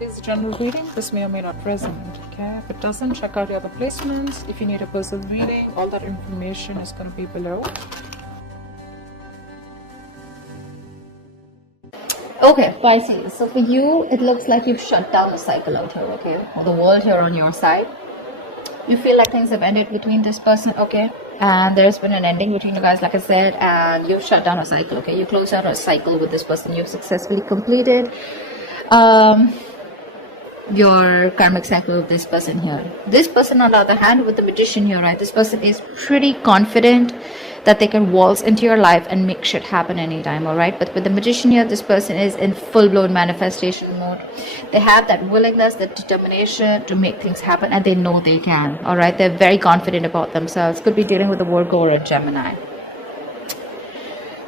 It is a general reading. This may or may not resonate. Okay, if it doesn't, check out the other placements. If you need a personal reading, all that information is going to be below. Okay, Pisces. So for you, it looks like you've shut down the cycle out here, okay? Or the world here on your side. You feel like things have ended between this person, okay? And there's been an ending between you guys, like I said, and you've shut down a cycle, okay? You closed out a cycle with this person. You've successfully completed your karmic cycle with this person here. This person, on the other hand, with the Magician here, right? This person is pretty confident that they can waltz into your life and make shit happen anytime, all right? But with the Magician here, this person is in full-blown manifestation mode. They have that willingness, that determination to make things happen, and they know they can, all right? They're very confident about themselves. Could be dealing with a Virgo or a Gemini.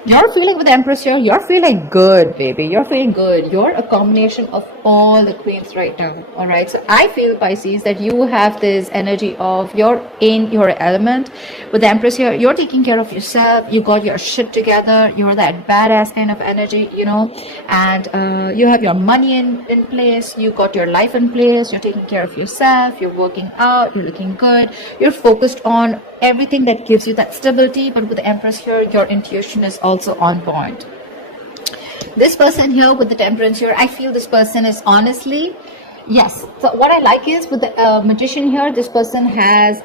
You're feeling with the Empress here, you're feeling good, baby. You're feeling good. You're a combination of all the queens right now, all right? So I feel, Pisces, that you have this energy of you're in your element. With the Empress here, you're taking care of yourself. You got your shit together. You're that badass kind of energy, you know, and you have your money in place. You got your life in place. You're taking care of yourself. You're working out. You're looking good. You're focused on everything that gives you that stability. But with the Empress here, your intuition is also on point. This person here with the Temperance here, I feel this person is honestly, yes. So what I like is with the Magician here, this person has,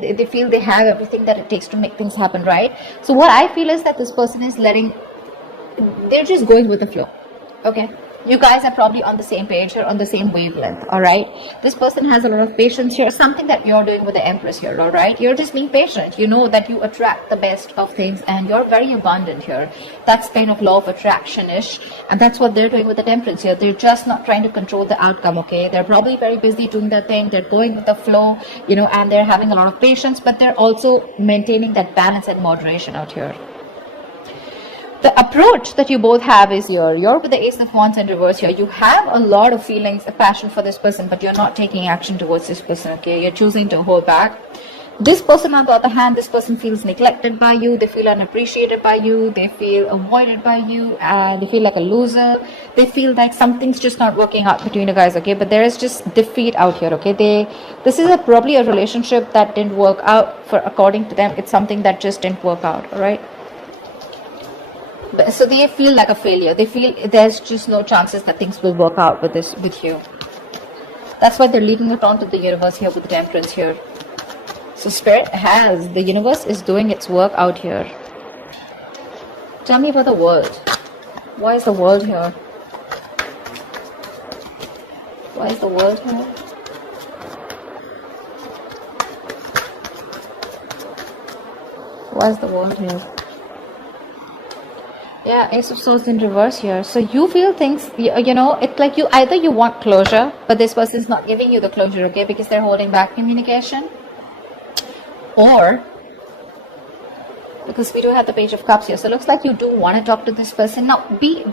they feel they have everything that it takes to make things happen, right? So what I feel is that this person is they're just going with the flow, okay? You guys are probably on the same page or on the same wavelength, all right? This person has a lot of patience here. Something that you're doing with the Empress here, all right? You're just being patient. You know that you attract the best of things and you're very abundant here. That's kind of law of attraction-ish. And that's what they're doing with the Temperance here. They're just not trying to control the outcome, okay? They're probably very busy doing their thing. They're going with the flow, you know, and they're having a lot of patience, but they're also maintaining that balance and moderation out here. The approach that you both have is you're with the Ace of Wands in reverse here. You have a lot of feelings, a passion for this person, but you're not taking action towards this person, okay? You're choosing to hold back. This person, on the other hand, this person feels neglected by you. They feel unappreciated by you. They feel avoided by you. They feel like a loser. They feel like something's just not working out between you guys, okay? But there is just defeat out here, okay? This is probably a relationship that didn't work out for, according to them. It's something that just didn't work out, all right? So they feel like a failure. They feel there's just no chances that things will work out with you. That's why they're leaving it on to the universe here with the Temperance here. So the universe is doing its work out here. Tell me about the world. Why is the world here? Why is the world here? Why is the world here? Yeah, Ace of Swords in reverse here. So you feel things, you know, it's like either you want closure, but this person's not giving you the closure, okay, because they're holding back communication. Or, because we do have the Page of Cups here, so it looks like you do want to talk to this person. Now, be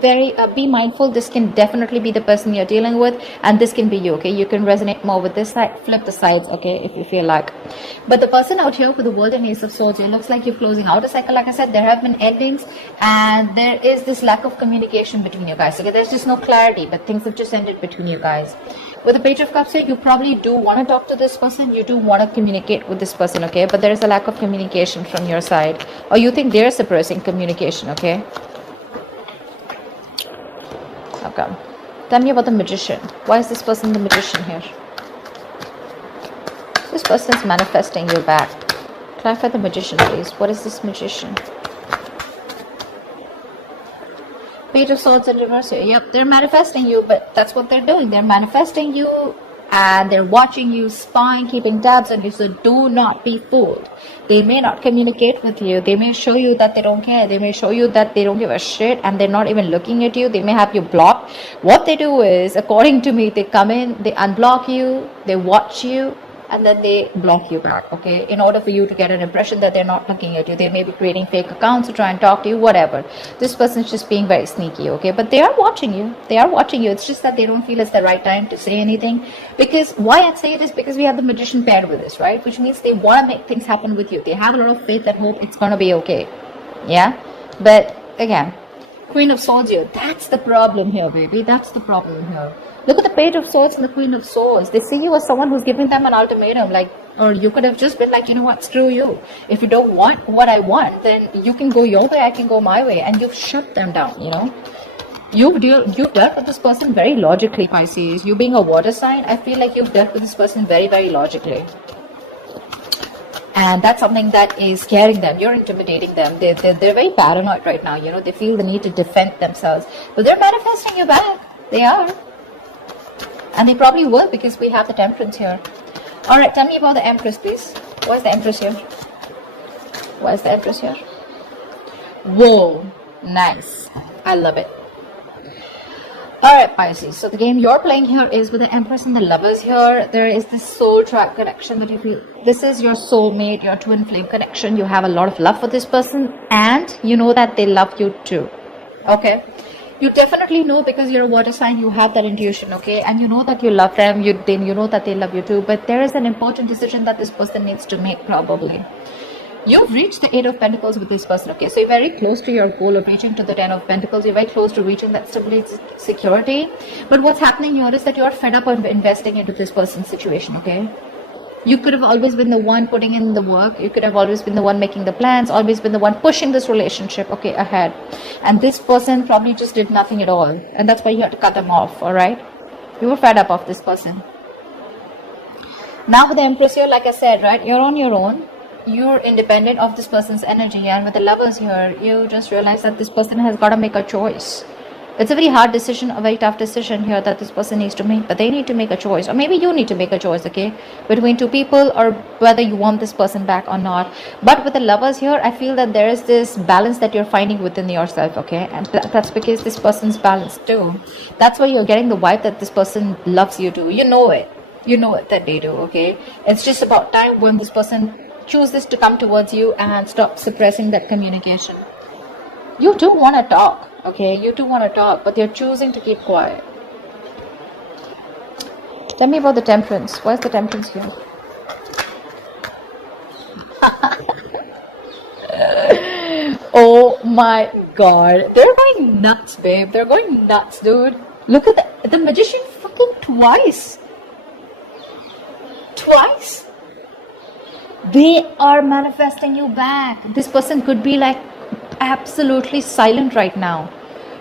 mindful. This can definitely be the person you're dealing with, and this can be you, okay? You can resonate more with this side, flip the sides, okay, if you feel like. But the person out here with the World and Ace of Swords, it looks like you're closing out a cycle. Like I said, there have been endings, and there is this lack of communication between you guys, okay? There's just no clarity, but things have just ended between you guys. With the Page of Cups here, you probably do want to talk to this person. You do want to communicate with this person, okay? But there is a lack of communication from your side. Or you think they're suppressing communication, okay? Okay. Tell me about the Magician. Why is this person the Magician here? This person is manifesting you back. Clarify the Magician, please. What is this Magician? Page of Swords in reverse here. Yep, they're manifesting you, but that's what they're doing. They're manifesting you and they're watching you, spying, keeping tabs on you. So do not be fooled. They may not communicate with you. They may show you that they don't care. They may show you that they don't give a shit and they're not even looking at you. They may have you blocked. What they do is, according to me, they come in, they unblock you, they watch you, and then they block you back, okay, in order for you to get an impression that they're not looking at you. They may be creating fake accounts to try and talk to you, whatever. This person's just being very sneaky, okay, but they are watching you. They are watching you. It's just that they don't feel it's the right time to say anything. Because why I'd say it is because we have the Magician paired with this, right, which means they want to make things happen with you. They have a lot of faith and hope it's going to be okay, yeah. But again, Queen of Swords here. That's the problem here, baby. That's the problem here. Look at the Page of Swords and the Queen of Swords. They see you as someone who's giving them an ultimatum, like, or you could have just been like, you know what, screw you. If you don't want what I want, then you can go your way, I can go my way, and you've shut them down, you know. You've dealt with this person very logically, Pisces. You being a water sign, I feel like you've dealt with this person very, very logically. And that's something that is scaring them. You're intimidating them. They're very paranoid right now, you know. They feel the need to defend themselves. But they're manifesting you back. They are. And they probably will, because we have the Temperance here. Alright, tell me about the Empress, please. Why is the Empress here? Why is the Empress here? Whoa. Nice. I love it. Alright, Pisces. So the game you're playing here is with the Empress and the Lovers here. There is this soul tribe connection that you feel. This is your soulmate, your twin flame connection. You have a lot of love for this person, and you know that they love you too. Okay? You definitely know, because you're a water sign, you have that intuition, okay? And you know that you love them, you know that they love you too. But there is an important decision that this person needs to make, probably. You've reached the 8 of Pentacles with this person, okay? So you're very close to your goal of reaching to the 10 of Pentacles. You're very close to reaching that stability, security. But what's happening here is that you're fed up of investing into this person's situation, okay? You could have always been the one putting in the work. You could have always been the one making the plans, always been the one pushing this relationship, okay, ahead. And this person probably just did nothing at all. And that's why you had to cut them off, alright? You were fed up of this person. Now with the Empress here, like I said, right, you're on your own. You're independent of this person's energy. And with the Lovers here, you just realize that this person has got to make a choice. It's a very hard decision, a very tough decision here that this person needs to make, but they need to make a choice, or maybe you need to make a choice, okay, between two people, or whether you want this person back or not. But with the Lovers here, I feel that there is this balance that you're finding within yourself, okay, and that's because this person's balanced too. That's why you're getting the vibe that this person loves you too. You know it that they do, okay. It's just about time when this person chooses to come towards you and stop suppressing that communication. You do want to talk, okay? You do want to talk, but they're choosing to keep quiet. Tell me about the Temperance. Why is the Temperance here? Oh my God. They're going nuts, babe. They're going nuts, dude. Look at the Magician fucking twice. Twice. They are manifesting you back. This person could be like absolutely silent right now.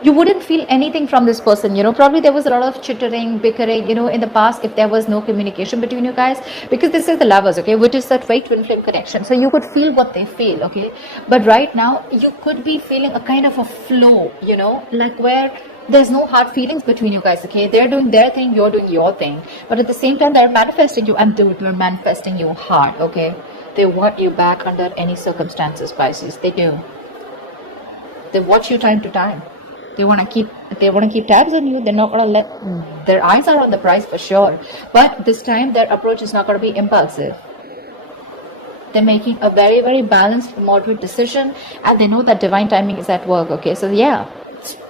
You wouldn't feel anything from this person, you know. Probably there was a lot of chittering, bickering, you know, in the past, if there was no communication between you guys, because this is the Lovers, okay, which is that very twin flame connection. So you could feel what they feel, okay. But right now you could be feeling a kind of a flow, you know, like where there's no hard feelings between you guys, okay. They're doing their thing, you're doing your thing, but at the same time they're manifesting you, and they're manifesting you hard, okay. They want you back under any circumstances, Pisces. They do. They watch you time to time. They want to keep tabs on you. They're not going to let, their eyes are on the prize for sure. But this time their approach is not going to be impulsive. They're making a very, very balanced, moderate decision, and they know that divine timing is at work, okay. So yeah,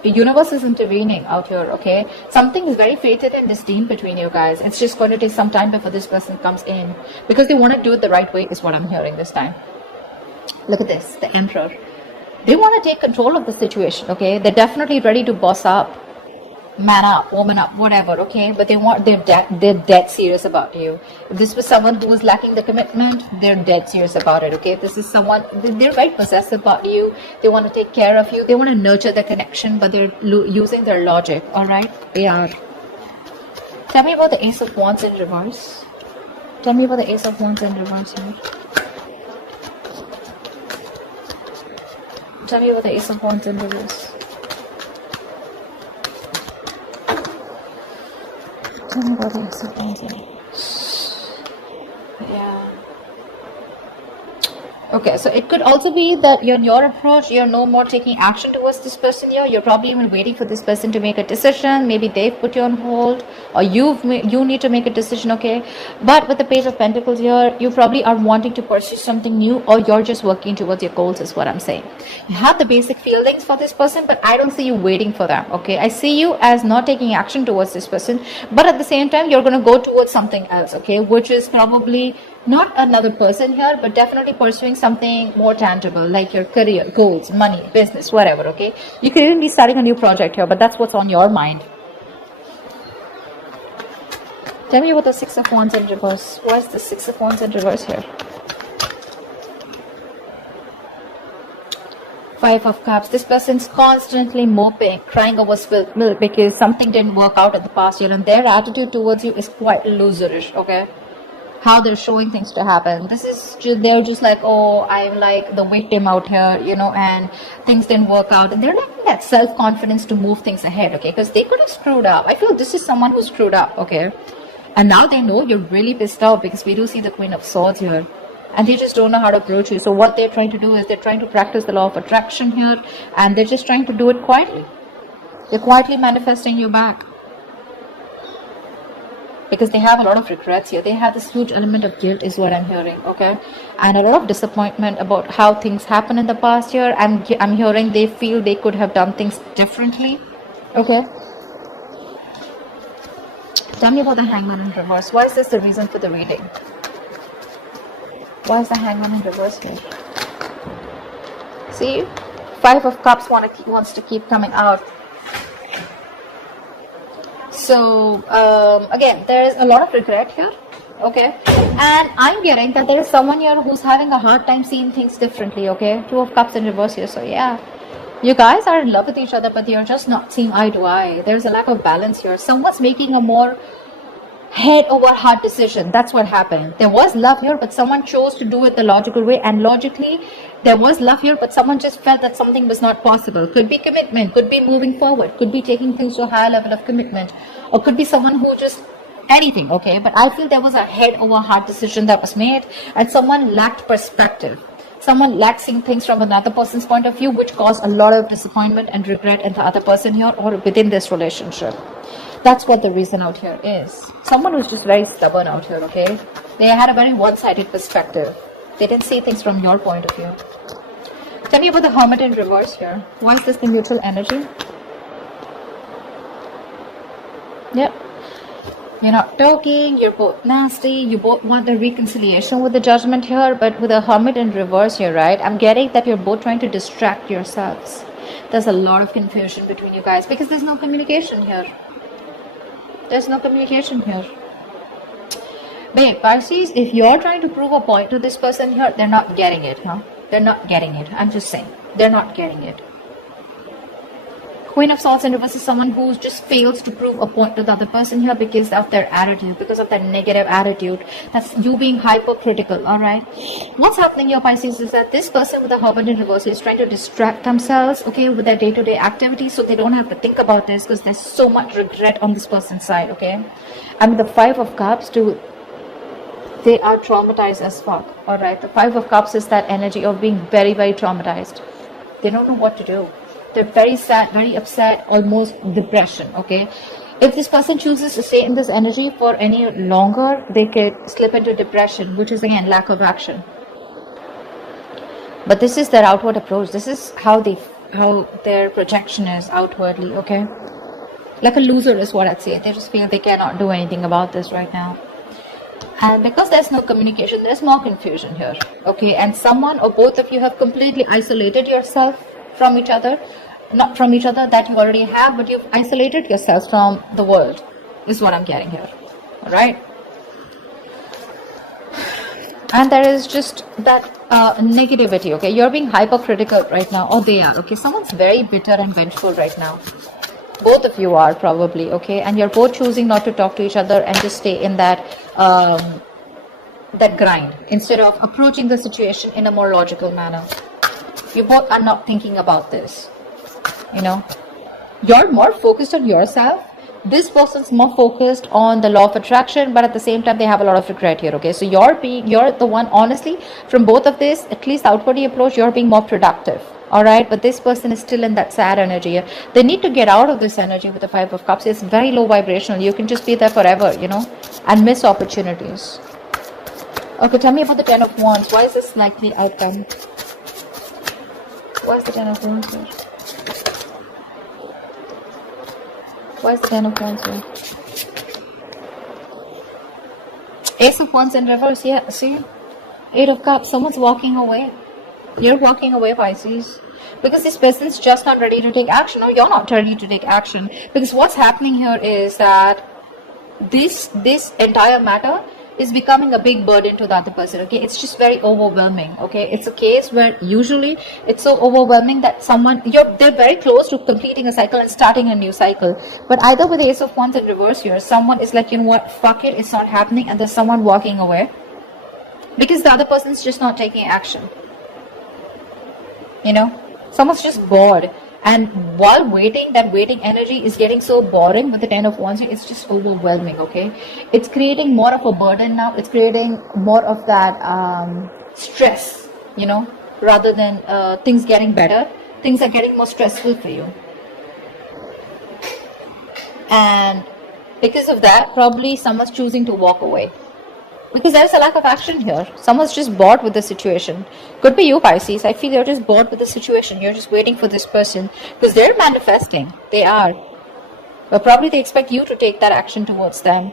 the universe is intervening out here, okay. Something is very fated and destined between you guys. It's just going to take some time before this person comes in, because they want to do it the right way, is what I'm hearing this time. Look at this, the Emperor. They want to take control of the situation, okay. They're definitely ready to boss up, man up, woman up, whatever, okay. But they're dead serious about you. If this was someone who was lacking the commitment, they're dead serious about it, okay. If this is someone, they're very possessive about you. They want to take care of you. They want to nurture the connection, but they're using their logic, all right. They are. Tell me about the Ace of Wands in reverse. Tell me about the Ace of Wands in reverse here. Tell me about the Ace of Wands in reverse. Tell me about the Ace of Wands in reverse. Yeah. Okay, so it could also be that your approach, you're no more taking action towards this person here. You're probably even waiting for this person to make a decision. Maybe they've put you on hold, or you need to make a decision, okay. But with the Page of Pentacles here, you probably are wanting to pursue something new, or you're just working towards your goals, is what I'm saying. You have the basic feelings for this person, but I don't see you waiting for them, okay. I see you as not taking action towards this person, but at the same time you're going to go towards something else, okay, which is probably Not another person here, but definitely pursuing something more tangible, like your career, goals, money, business, whatever, okay? You could even be starting a new project here, but that's what's on your mind. Tell me about the Six of Wands in reverse. Why is the Six of Wands in reverse here? Five of Cups. This person's constantly moping, crying over spilled milk because something didn't work out in the past year, and their attitude towards you is quite loserish, okay? How they're showing things to happen. This is just, they're just like, oh, I'm like the victim out here, you know, and things didn't work out. And they're lacking that self-confidence to move things ahead, okay? Because they could have screwed up. I feel this is someone who screwed up, okay? And now they know you're really pissed off because we do see the Queen of Swords here. And they just don't know how to approach you. So what they're trying to do is they're trying to practice the law of attraction here. And they're just trying to do it quietly. They're quietly manifesting you back. Because they have a lot of regrets here. They have this huge element of guilt is what I'm hearing, okay? And a lot of disappointment about how things happened in the past year. I'm hearing they feel they could have done things differently, okay? Tell me about the Hangman in reverse. Why is this the reason for the reading? Why is the Hangman in reverse here? See? Five of Cups wants to keep coming out. So, again, there is a lot of regret here, okay? And I'm getting that there is someone here who's having a hard time seeing things differently, okay? Two of Cups in reverse here, so yeah. You guys are in love with each other, but you're just not seeing eye to eye. There's a lack of balance here. Someone's making a more head over heart decision. That's what happened. There was love here, but someone chose to do it the logical way, and logically there was love here, but someone just felt that something was not possible. Could be commitment, could be moving forward, could be taking things to a higher level of commitment, or could be someone who just anything, okay? But I feel there was a head over heart decision that was made, and someone lacked perspective. Someone lacked seeing things from another person's point of view, which caused a lot of disappointment and regret in the other person here or within this relationship. That's what the reason out here is. Someone who's just very stubborn out here, okay? They had a very one-sided perspective. They didn't see things from your point of view. Tell me about the Hermit in reverse here. Why is this the mutual energy? Yep. You're not talking, you're both nasty, you both want the reconciliation with the Judgment here, but with the Hermit in reverse here, right? I'm getting that you're both trying to distract yourselves. There's a lot of confusion between you guys because there's no communication here. There's no communication here. Babe, Pisces, if you're trying to prove a point to this person here, they're not getting it, huh? They're not getting it. I'm just saying. They're not getting it. Queen of Swords in reverse is someone who just fails to prove a point to the other person here because of their attitude, because of their negative attitude. That's you being hypercritical, alright? What's happening here, Pisces, is that this person with the Hermit in reverse is trying to distract themselves, okay, with their day-to-day activities so they don't have to think about this because there's so much regret on this person's side, okay? And with the Five of Cups, too, they are traumatized as fuck, alright? The Five of Cups is that energy of being very, very traumatized. They don't know what to do. They're very sad, very upset, almost depression, okay? If this person chooses to stay in this energy for any longer, they could slip into depression, which is again lack of action. But this is their outward approach. This is how their projection is outwardly, okay? Like a loser is what I'd say. They just feel they cannot do anything about this right now. And because there's no communication, there's more confusion here, okay? And someone or both of you have completely isolated yourself from each other. Not from each other that you already have, but you've isolated yourselves from the world, is what I'm getting here. Alright? And there is just that negativity, okay? You're being hypercritical right now, or they are, okay? Someone's very bitter and vengeful right now. Both of you are probably, okay? And you're both choosing not to talk to each other and just stay in that that grind instead of approaching the situation in a more logical manner. You both are not thinking about this. You know, you're more focused on yourself. This person's more focused on the law of attraction, but at the same time they have a lot of regret here, okay? So you're the one, honestly, from both of this, at least outwardly approach, you're being more productive, all right? But this person is still in that sad energy here. They need to get out of this energy with the Five of Cups. It's very low vibrational. You can just be there forever, you know, and miss opportunities. Okay, tell me about the Ten of Wands. Why is this likely outcome? Why is the Ten of Wands here? Why is the Ten of Wands here? Ace of Wands in reverse. Yeah, see? 8 of Cups. Someone's walking away. You're walking away, Pisces. Because this person's just not ready to take action. Or you're not ready to take action. Because what's happening here is that this entire matter is becoming a big burden to the other person. Okay, it's just very overwhelming. Okay, it's a case where usually it's so overwhelming that they're very close to completing a cycle and starting a new cycle. But either with the Ace of Wands in reverse here, someone is like, you know what, fuck it, it's not happening, and there's someone walking away because the other person's just not taking action. You know, someone's just bored. And while waiting, that waiting energy is getting so boring with the 10 of Wands. It's just overwhelming, okay? It's creating more of a burden now. It's creating more of that stress, you know, rather than things getting better. Things are getting more stressful for you. And because of that, probably someone's choosing to walk away. Because there's a lack of action here. Someone's just bored with the situation. Could be you, Pisces. I feel you're just bored with the situation. You're just waiting for this person. Because they're manifesting. They are. But probably they expect you to take that action towards them.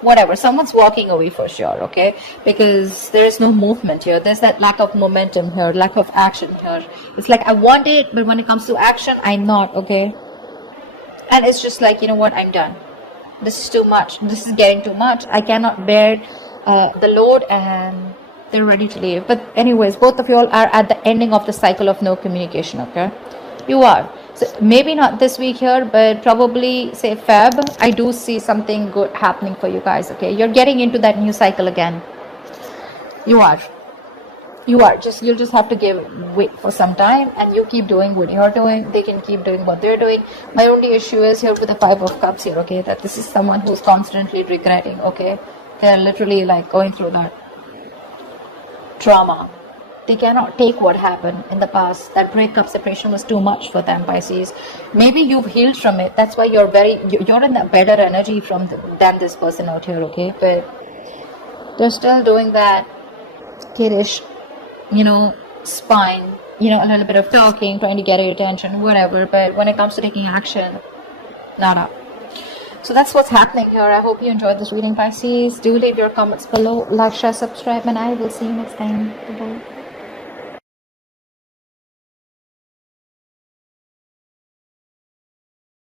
Whatever. Someone's walking away for sure, okay? Because there's no movement here. There's that lack of momentum here. Lack of action here. It's like, I want it, but when it comes to action, I'm not, okay? And it's just like, you know what? I'm done. This is too much. This is getting too much. I cannot bear the load, and they're ready to leave. But anyways, both of you all are at the ending of the cycle of no communication, okay? You are. So maybe not this week here, but probably say Feb, I do see something good happening for you guys, okay? You're getting into that new cycle again. You are. You'll just have to wait for some time, and you keep doing what you're doing. They can keep doing what they're doing. My only issue is here with the 5 of Cups here, okay? That this is someone who's constantly regretting, okay? They're literally like going through that trauma. They cannot take what happened in the past. That breakup, separation was too much for them, Pisces. Maybe you've healed from it. That's why you're in a better energy than this person out here, okay? But they're still doing that kiddish, you know, spine, you know, a little bit of talking, trying to get your attention, whatever. But when it comes to taking action, nada. So that's what's happening here. I hope you enjoyed this reading, Pisces. Do leave your comments below, like, share, subscribe, and I will see you next time. Bye-bye.